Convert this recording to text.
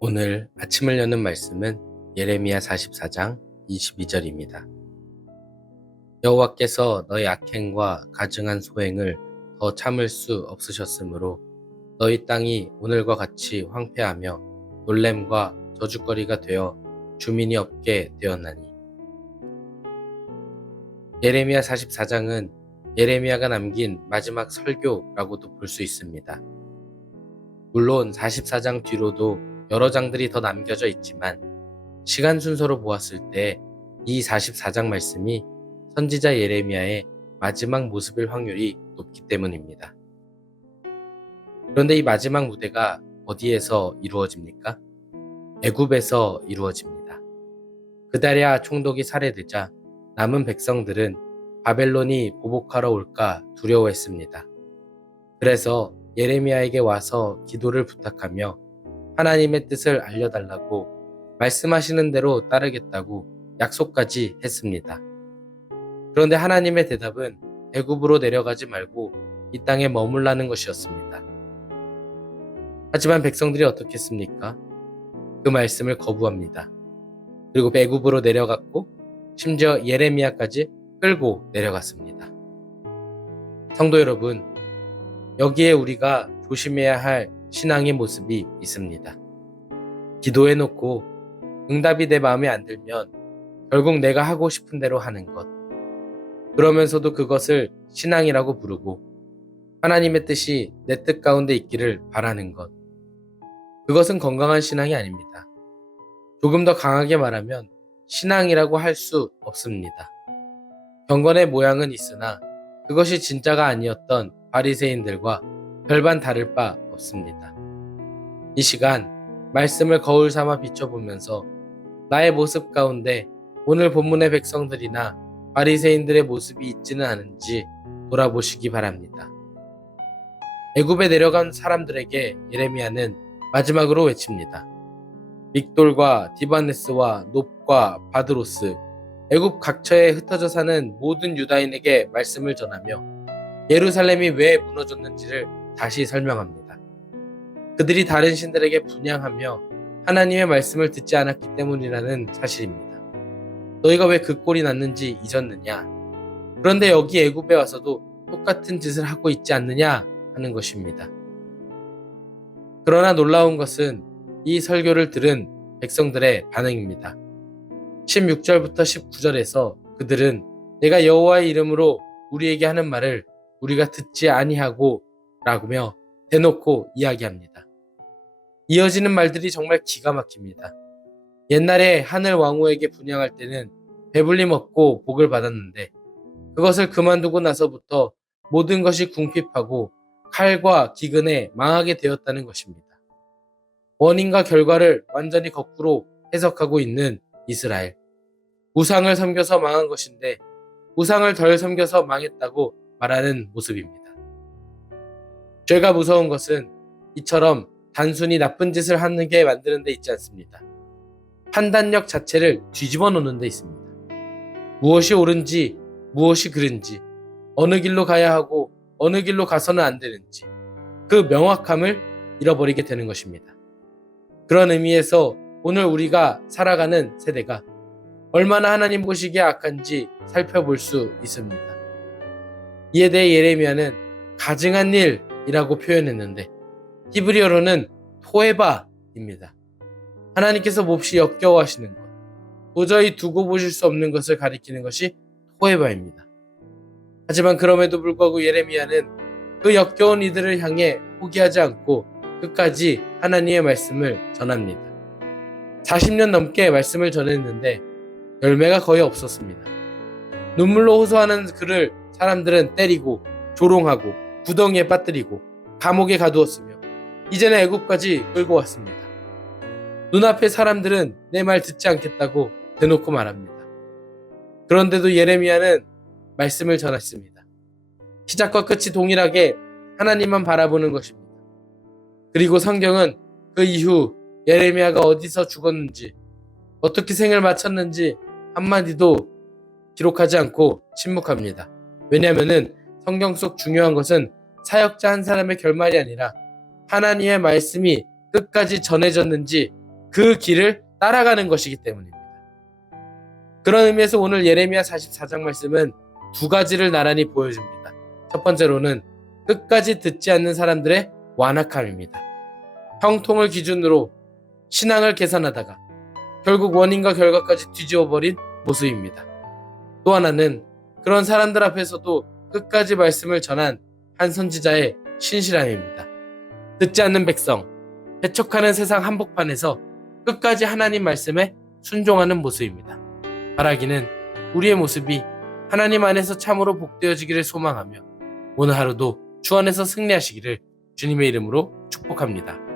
오늘 아침을 여는 말씀은 예레미야 44장 22절입니다. 여호와께서 너희 악행과 가증한 소행을 더 참을 수 없으셨으므로 너희 땅이 오늘과 같이 황폐하며 놀램과 저주거리가 되어 주민이 없게 되었나니. 예레미야 44장은 예레미야가 남긴 마지막 설교라고도 볼 수 있습니다. 물론 44장 뒤로도 여러 장들이 더 남겨져 있지만 시간 순서로 보았을 때 이 44장 말씀이 선지자 예레미야의 마지막 모습일 확률이 높기 때문입니다. 그런데 이 마지막 무대가 어디에서 이루어집니까? 애굽에서 이루어집니다. 그다랴 총독이 살해되자 남은 백성들은 바벨론이 보복하러 올까 두려워했습니다. 그래서 예레미야에게 와서 기도를 부탁하며 하나님의 뜻을 알려달라고 말씀하시는 대로 따르겠다고 약속까지 했습니다. 그런데 하나님의 대답은 애굽으로 내려가지 말고 이 땅에 머물라는 것이었습니다. 하지만 백성들이 어떻게 했습니까? 그 말씀을 거부합니다. 그리고 애굽으로 내려갔고 심지어 예레미야까지 끌고 내려갔습니다. 성도 여러분, 여기에 우리가 조심해야 할 신앙의 모습이 있습니다. 기도해놓고 응답이 내 마음에 안 들면 결국 내가 하고 싶은 대로 하는 것. 그러면서도 그것을 신앙이라고 부르고 하나님의 뜻이 내 뜻 가운데 있기를 바라는 것. 그것은 건강한 신앙이 아닙니다. 조금 더 강하게 말하면 신앙이라고 할 수 없습니다. 경건의 모양은 있으나 그것이 진짜가 아니었던 바리새인들과 별반 다를 바 없습니다. 이 시간 말씀을 거울 삼아 비춰보면서 나의 모습 가운데 오늘 본문의 백성들이나 바리새인들의 모습이 있지는 않은지 돌아보시기 바랍니다. 애굽에 내려간 사람들에게 예레미야는 마지막으로 외칩니다. 믹돌과 디바네스와 놉과 바드로스, 애굽 각처에 흩어져 사는 모든 유다인에게 말씀을 전하며 예루살렘이 왜 무너졌는지를 다시 설명합니다. 그들이 다른 신들에게 분향하며 하나님의 말씀을 듣지 않았기 때문이라는 사실입니다. 너희가 왜 그 꼴이 났는지 잊었느냐? 그런데 여기 애굽에 와서도 똑같은 짓을 하고 있지 않느냐 하는 것입니다. 그러나 놀라운 것은 이 설교를 들은 백성들의 반응입니다. 16절부터 19절에서 그들은 내가 여호와의 이름으로 우리에게 하는 말을 우리가 듣지 아니하고 라며 대놓고 이야기합니다. 이어지는 말들이 정말 기가 막힙니다. 옛날에 하늘 왕후에게 분향할 때는 배불리 먹고 복을 받았는데 그것을 그만두고 나서부터 모든 것이 궁핍하고 칼과 기근에 망하게 되었다는 것입니다. 원인과 결과를 완전히 거꾸로 해석하고 있는 이스라엘. 우상을 섬겨서 망한 것인데 우상을 덜 섬겨서 망했다고 말하는 모습입니다. 죄가 무서운 것은 이처럼 단순히 나쁜 짓을 하는 게 만드는 데 있지 않습니다. 판단력 자체를 뒤집어 놓는 데 있습니다. 무엇이 옳은지, 무엇이 그른지, 어느 길로 가야 하고 어느 길로 가서는 안 되는지 그 명확함을 잃어버리게 되는 것입니다. 그런 의미에서 오늘 우리가 살아가는 세대가 얼마나 하나님 보시기에 악한지 살펴볼 수 있습니다. 이에 대해 예레미야는 가증한 일이라고 표현했는데 히브리어로는 토에바입니다. 하나님께서 몹시 역겨워하시는 것, 도저히 두고 보실 수 없는 것을 가리키는 것이 토에바입니다. 하지만 그럼에도 불구하고 예레미야는 그 역겨운 이들을 향해 포기하지 않고 끝까지 하나님의 말씀을 전합니다. 40년 넘게 말씀을 전했는데 열매가 거의 없었습니다. 눈물로 호소하는 그를 사람들은 때리고 조롱하고 구덩이에 빠뜨리고 감옥에 가두었으며 이제는 애굽까지 끌고 왔습니다. 눈앞의 사람들은 내 말 듣지 않겠다고 대놓고 말합니다. 그런데도 예레미야는 말씀을 전했습니다. 시작과 끝이 동일하게 하나님만 바라보는 것입니다. 그리고 성경은 그 이후 예레미야가 어디서 죽었는지 어떻게 생을 마쳤는지 한마디도 기록하지 않고 침묵합니다. 왜냐하면 성경 속 중요한 것은 사역자 한 사람의 결말이 아니라 하나님의 말씀이 끝까지 전해졌는지 그 길을 따라가는 것이기 때문입니다. 그런 의미에서 오늘 예레미야 44장 말씀은 두 가지를 나란히 보여줍니다. 첫 번째로는 끝까지 듣지 않는 사람들의 완악함입니다. 형통을 기준으로 신앙을 계산하다가 결국 원인과 결과까지 뒤집어버린 모습입니다. 또 하나는 그런 사람들 앞에서도 끝까지 말씀을 전한 한 선지자의 신실함입니다. 듣지 않는 백성, 배척하는 세상 한복판에서 끝까지 하나님 말씀에 순종하는 모습입니다. 바라기는 우리의 모습이 하나님 안에서 참으로 복되어지기를 소망하며 오늘 하루도 주 안에서 승리하시기를 주님의 이름으로 축복합니다.